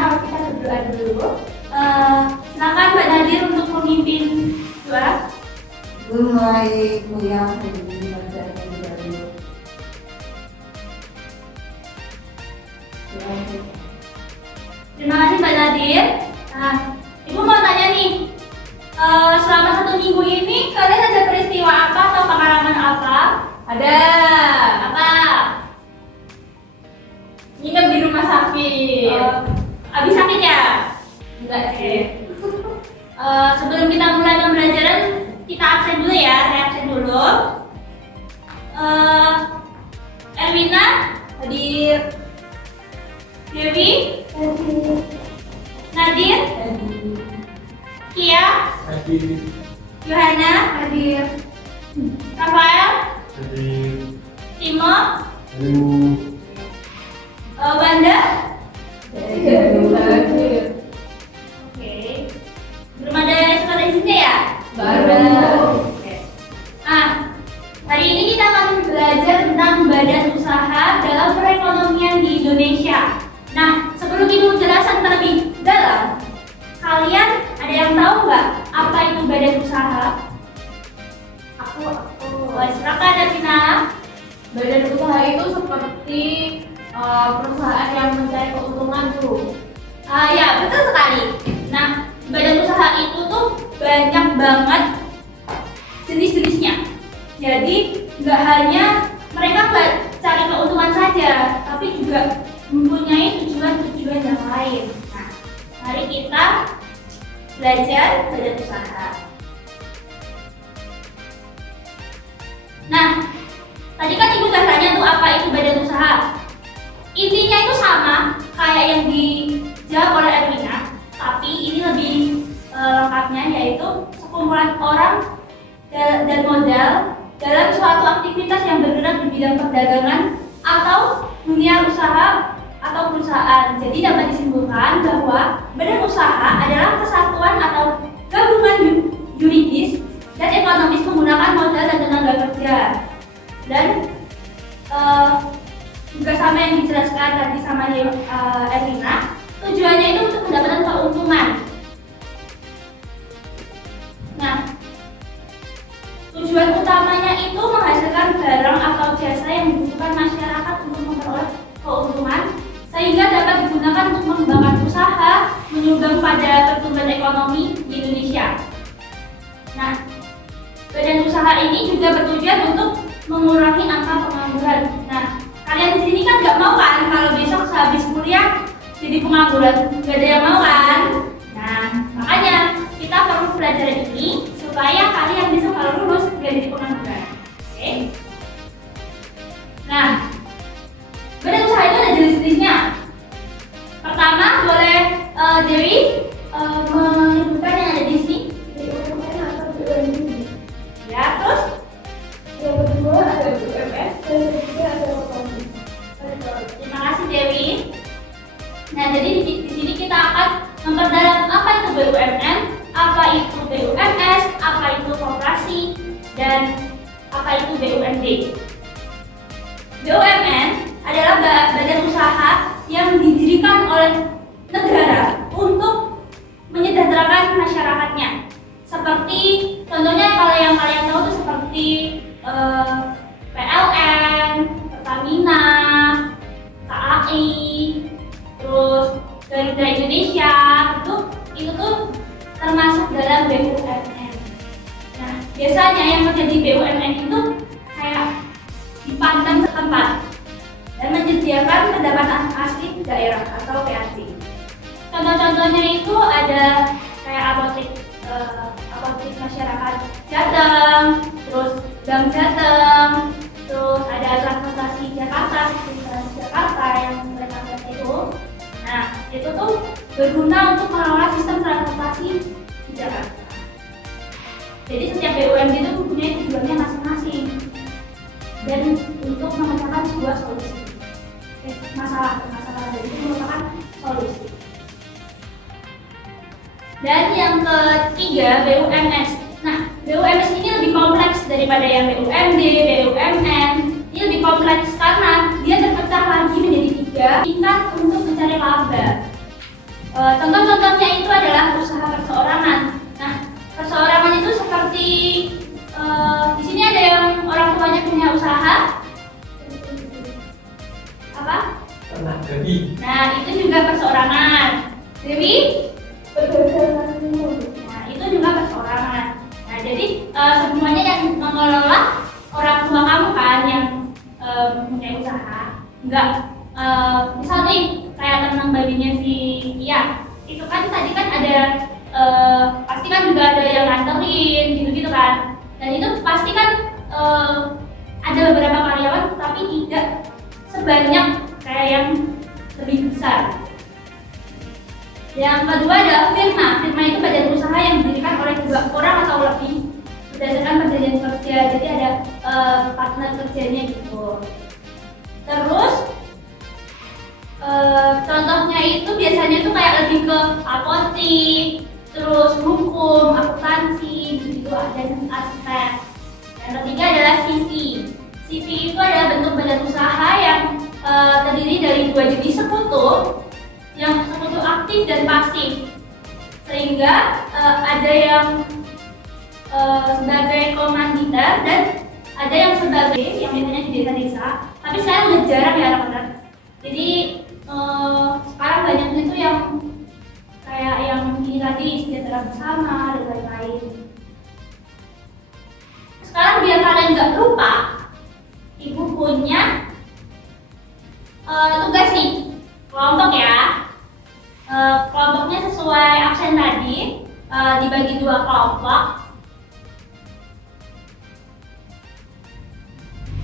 kalau kita berdoa dulu. Silakan Mbak Nadir untuk memimpin doa. Mulai kuliah hari ini belajarnya dulu. Terima kasih Mbak Nadir. Nah, Ibu mau tanya nih, selama 1 minggu ini kalian ada peristiwa apa atau pengalaman apa? Ada. Apa? Nginep di rumah sakit. Habis sakit ya? Enggak sih. Sebelum kita mulai pembelajaran, kita absen dulu ya. Saya absen dulu. Erwina hadir. Dewi hadir. Nadir Hadir. Kia Hadir. Yohana hadir. Rafael Hadir. Timo Halo. Wanda. Hadir. Oke. Belum ada suara izinnya ya? Baru. Oke. Nah, hari ini kita akan belajar tentang badan usaha dalam perekonomian di Indonesia. Nah, sebelum Ibu jelasan terlebih dalam, kalian ada yang tahu nggak apa itu badan usaha? Aku. Silakan Davina. Badan usaha itu seperti perusahaan yang mencari keuntungan tuh. Ya, betul sekali. Nah, badan usaha itu tuh banyak banget jenis-jenisnya. Jadi, nggak hanya mereka cari keuntungan saja, tapi juga mempunyai tujuan-tujuan yang lain. Nah, mari kita belajar badan usaha. Nah, tadi kan Ibu udah tanya tuh apa itu badan usaha. Intinya itu sama kayak yang dijawab oleh Erwina, tapi ini lebih lengkapnya, yaitu sekumpulan orang dan modal dalam suatu aktivitas yang bergerak di bidang perdagangan atau dunia usaha atau perusahaan. Jadi dapat disimpulkan bahwa badan usaha adalah kesatuan atau gabungan yuridis dan ekonomis menggunakan modal dan tenaga kerja. Dan juga sama yang dijelaskan tadi sama Erwina, tujuannya itu untuk mendapatkan keuntungan. Nah, tujuan utamanya itu menghasilkan barang atau jasa yang dibutuhkan masyarakat untuk memperoleh keuntungan, sehingga dapat digunakan untuk mengembangkan usaha, menyumbang pada pertumbuhan ekonomi di Indonesia. Nah, badan usaha ini juga bertujuan untuk mengurangi angka pengangguran. Nah, kalian di sini kan nggak mau kan kalau besok sehabis kuliah jadi pengangguran? Gak ada yang mau kan? Nah, makanya kita perlu pelajaran ini supaya kalian bisa kalau lulus gak jadi pengangguran. Oke? Nah, badan usaha itu ada jenis-jenisnya. Pertama, boleh Dewi menyebutkan yang ada di sini. BUMN atau BUMD. Ya, terus Yang kedua ada BUMS dan ketiga ada otonomi. terima kasih Dewi. Nah, jadi di sini kita akan memperdalam apa itu BUMN, apa itu BUMS, apa itu koperasi, dan apa itu BUMD. BUMN adalah badan usaha yang didirikan oleh negara untuk menyejahterakan masyarakatnya. Seperti contohnya kalau yang kalian tahu itu seperti PLN, Pertamina, KAI, terus Garuda Indonesia, itu tuh termasuk dalam BUMN. Nah, biasanya yang terjadi BUMN itu kayak dipandang setempat dan menyediakan pendapatan asli daerah atau PAD. Contoh-contohnya itu ada kayak apotek masyarakat Jateng, terus Bank Jateng, terus ada transportasi Jakarta, Jakarta yang mereka buat itu. Nah, itu tuh berguna untuk mengelola sistem transportasi di Jakarta. Jadi setiap BUMD itu mempunyai tujuannya masing-masing dan untuk memecahkan sebuah solusi masalah dari itu merupakan solusi. Dan yang ketiga, BUMS. Nah, BUMS ini lebih kompleks daripada yang BUMD, BUMN. Ini lebih kompleks karena dia terpecah lagi menjadi 3 tingkat untuk mencari laba. Contoh-contohnya itu adalah usaha perseorangan. Nah, perseorangan itu seperti di sini ada yang orang tuanya punya usaha apa? Ternak jadi. Nah, itu juga perseorangan. Dewi? Pedagang minum. Nah, itu juga perseorangan. Nah, jadi semuanya yang mengelola orang tua kamu kan yang mempunyai usaha. Enggak, misal nih kayak ternak babinya si Iya, itu kan tadi kan ada pasti kan juga ada yang nganterin gitu-gitu kan. Dan itu pasti kan ada beberapa karyawan tapi tidak sebanyak kayak yang lebih besar. Yang kedua adalah firma. Firma itu badan usaha yang didirikan oleh 2 orang atau lebih berdasarkan perjanjian kerja. Jadi ada partner kerjanya gitu. Terus contohnya itu biasanya tuh kayak lebih ke apotik, terus hukum, akuntansi, gitu dan aspek. Yang ketiga adalah CV. CV itu adalah bentuk badan usaha yang terdiri dari 2 jenis sekutu, yang sekutu aktif dan pasif. Sehingga ada yang sebagai komanditer dan ada yang sebagai yang biasanya di desa-desa. Tapi saya udah jarang ya anak-anak. Jadi sekarang banyak itu yang kayak yang ini tadi sejahtera bersama dan lain-lain. Sekarang biar kalian nggak lupa, ibu punya tugas nih kelompok ya. Kelompoknya sesuai absen tadi dibagi 2 kelompok.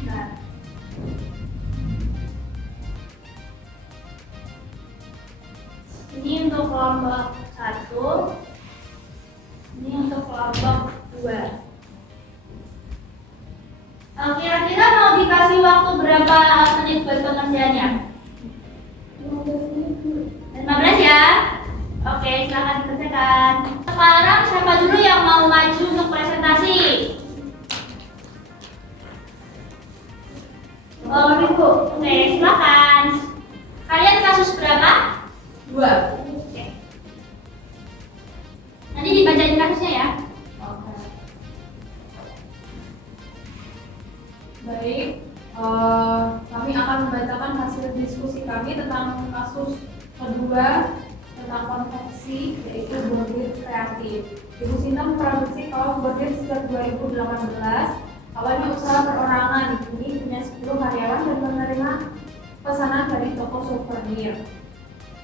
Nah, ini untuk kelompok 1, ini untuk kelompok 2. Kira-kira mau dikasih waktu berapa menit buat pengerjaannya? 15 ya? Oke, silakan dikerjakan. Sekarang siapa dulu yang mau maju untuk presentasi? Oh, Ibu. Oke, silakan. Kalian kasus berapa? 2. Oke. Nanti dibacain kasusnya ya. Oke. Baik, kami akan membacakan hasil diskusi kami tentang kasus kedua tentang konveksi, yaitu bordir kreatif. Ibu Sinta memproduksi kaos bordir sejak 2018. Awalnya usaha perorangan, ini punya 10 karyawan dan menerima pesanan dari toko souvenir.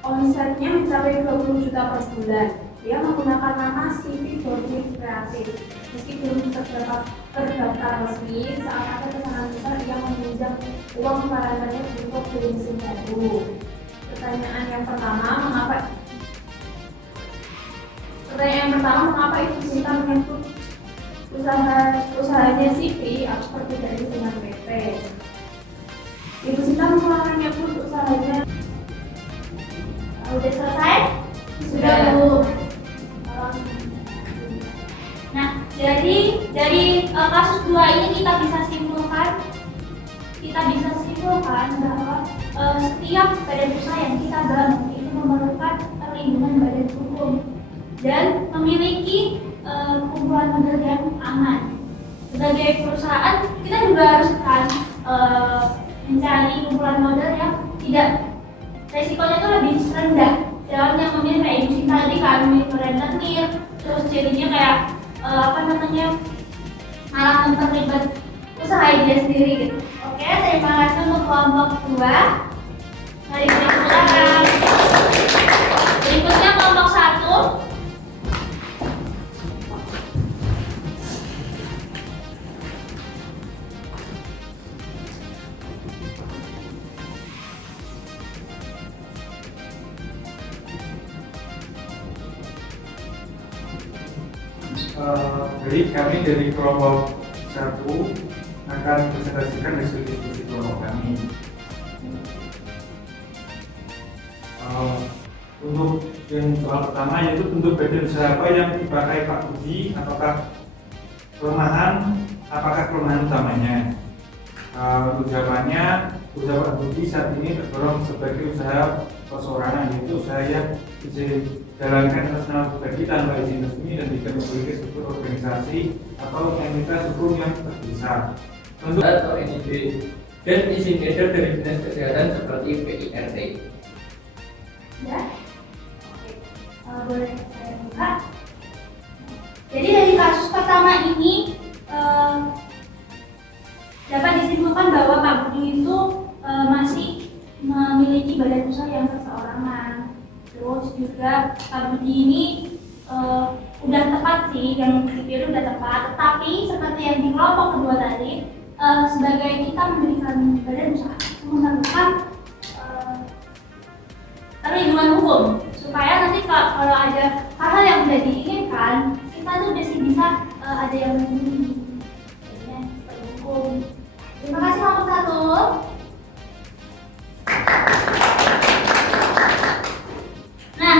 Omsetnya mencapai 20 juta per bulan. Dia menggunakan nama CV Bordir Kreatif. Meski belum terdaftar resmi, saat ada pesanan besar ia meminjam uang keparatannya untuk beli mesin baru. Pertanyaan yang pertama, mengapa Ibu Sinta menyebut usahanya CV atau berbeda dengan PT? Ibu Sinta menyebut usahanya. Udah selesai? Sudah. Bu. Nah, dari kasus 2 ini kita bisa simpulkan bahwa setiap badan usaha yang kita bangun itu memerlukan perlindungan badan hukum dan memiliki kumpulan modal yang aman. Sebagai perusahaan kita juga harus mencari kumpulan modal yang tidak resikonya itu lebih rendah. Jangan yang memilih kayak Ibu Sinta tadi kan memilih rentenir, terus jadinya kayak malah memperlibat usaha dia sendiri gitu. Oke, terima kasih untuk kelompok 2. Mari kita silakan. Berikutnya kelompok 1. Jadi kami dari kelompok 1 akan presentasikan hasil diskusi kelompok kami. Untuk yang soal pertama yaitu bentuk badan usaha apa yang dipakai Pak Budi, apakah kelemahan utamanya? Untuk jawabannya usaha Pak Budi saat ini tergolong sebagai usaha perseorangan, yaitu usaha yang bisa dijalankan atas nama pribadi tanpa izin resmi dan tidak memiliki struktur organisasi atau entitas hukum yang terpisah. Untuk atau NIB dan izin edar dari Dinas Kesehatan seperti PIRT. Ya. Oke. Boleh saya buka. Jadi dari kasus pertama ini dapat disimpulkan bahwa Pak Budi itu masih memiliki badan usaha yang perseorangan. Terus juga Pak Budi ini udah tepat sih, yang dipilih udah tepat. Tetapi seperti yang di kelompok kedua tadi, sebagai kita mendirikan badan usaha memerlukan perlindungan hukum supaya nanti kalau ada hal-hal yang tidak diinginkan, kita tuh bisa ada yang melindungi. Jadinya seperti hukum. Terima kasih nomor 1. Nah,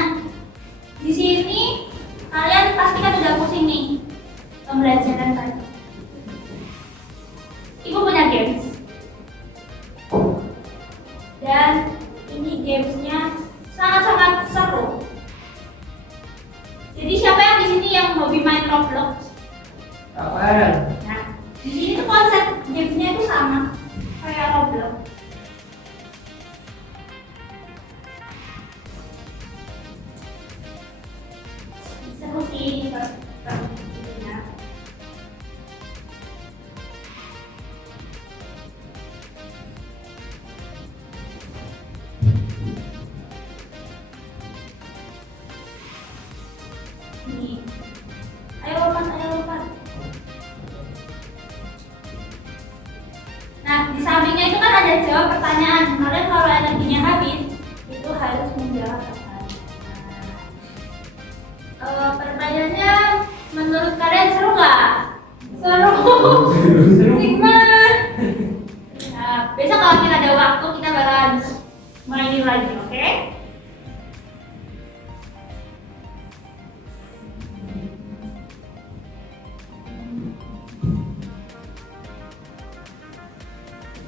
di sini kalian pasti kan udah pusing nih pembelajaran tadi. Ibu punya games, dan ini gamesnya sangat-sangat seru. Jadi siapa yang di sini yang hobi main Roblox? Kapan? Nah, di sini tuh konsep gamesnya itu sama kayak Roblox. Seru sih perbedaannya. Nih, ayo lompat. Nah, di sampingnya itu kan ada jawab pertanyaan. Kalian kalau energinya habis, itu harus menjawab pertanyaan. Pertanyaannya, menurut kalian seru nggak? Seru. Gimana? Nah, besok kalau kita ada waktu, kita bakalan mainin lagi, oke?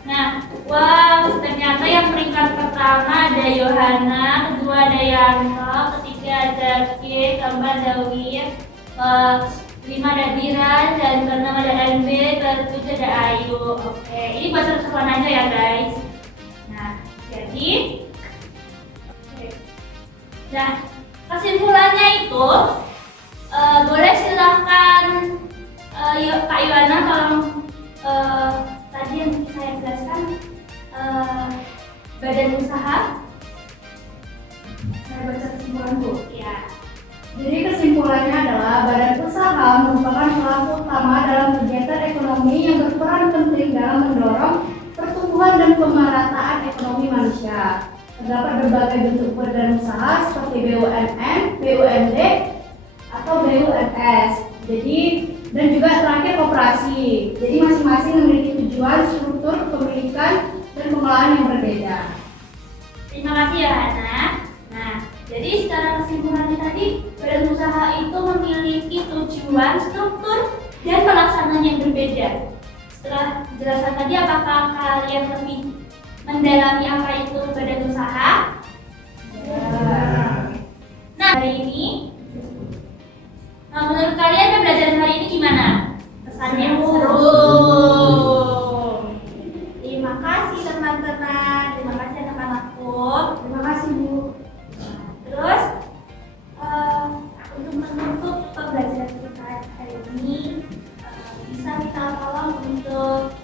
Nah, wow, ternyata yang peringkat pertama ada Yohana, kedua ada Yanto, ketiga ada K, keempat ada Wir, kelima ada Diran, dan keenam ada MB, ketujuh ada Ayu. Oke, ini buat seru-seruan aja ya guys. Nah, jadi, nah kesimpulannya itu, boleh silahkan Kak Yohana tolong tadi yang saya jelaskan badan usaha. Saya baca kesimpulan Bu. Ya. Jadi kesimpulannya adalah badan usaha merupakan pelaku utama dalam kegiatan ekonomi yang berperan penting dalam mendorong pertumbuhan dan pemerataan ekonomi manusia. Terdapat berbagai bentuk badan usaha seperti BUMN, BUMD, atau BUMS. Jadi dan juga terakhir koperasi. Jadi masing-masing memiliki tujuan, struktur, kepemilikan, dan pengelolaan yang berbeda. Terima kasih ya Hana. Nah, jadi secara kesimpulannya tadi, badan usaha itu memiliki tujuan, struktur, dan pelaksanaan yang berbeda. Setelah dijelaskan tadi, apakah kalian lebih mendalami apa itu badan usaha? Nah, hari ini, menurut kalian pembelajaran hari ini gimana? Pesannya seru. Terima kasih teman-teman. Terima kasih anak-anakku. Terima kasih Bu. Terus untuk menutup pembelajaran kita hari ini, bisa kita tolong untuk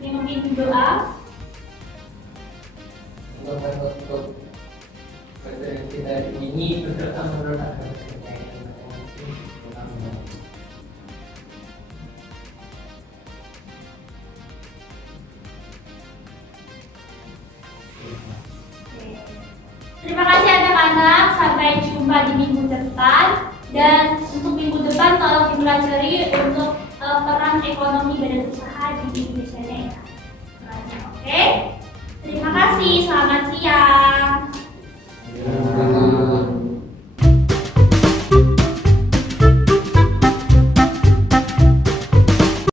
memimpin doa. Untuk menutup pelajaran kita hari ini, berdoa menurut agama kita. Terima kasih anak-anak, sampai jumpa di minggu depan. Dan untuk minggu depan tolong dipelajari untuk peran ekonomi badan usaha di Indonesia ya. Oke, terima kasih, selamat siang.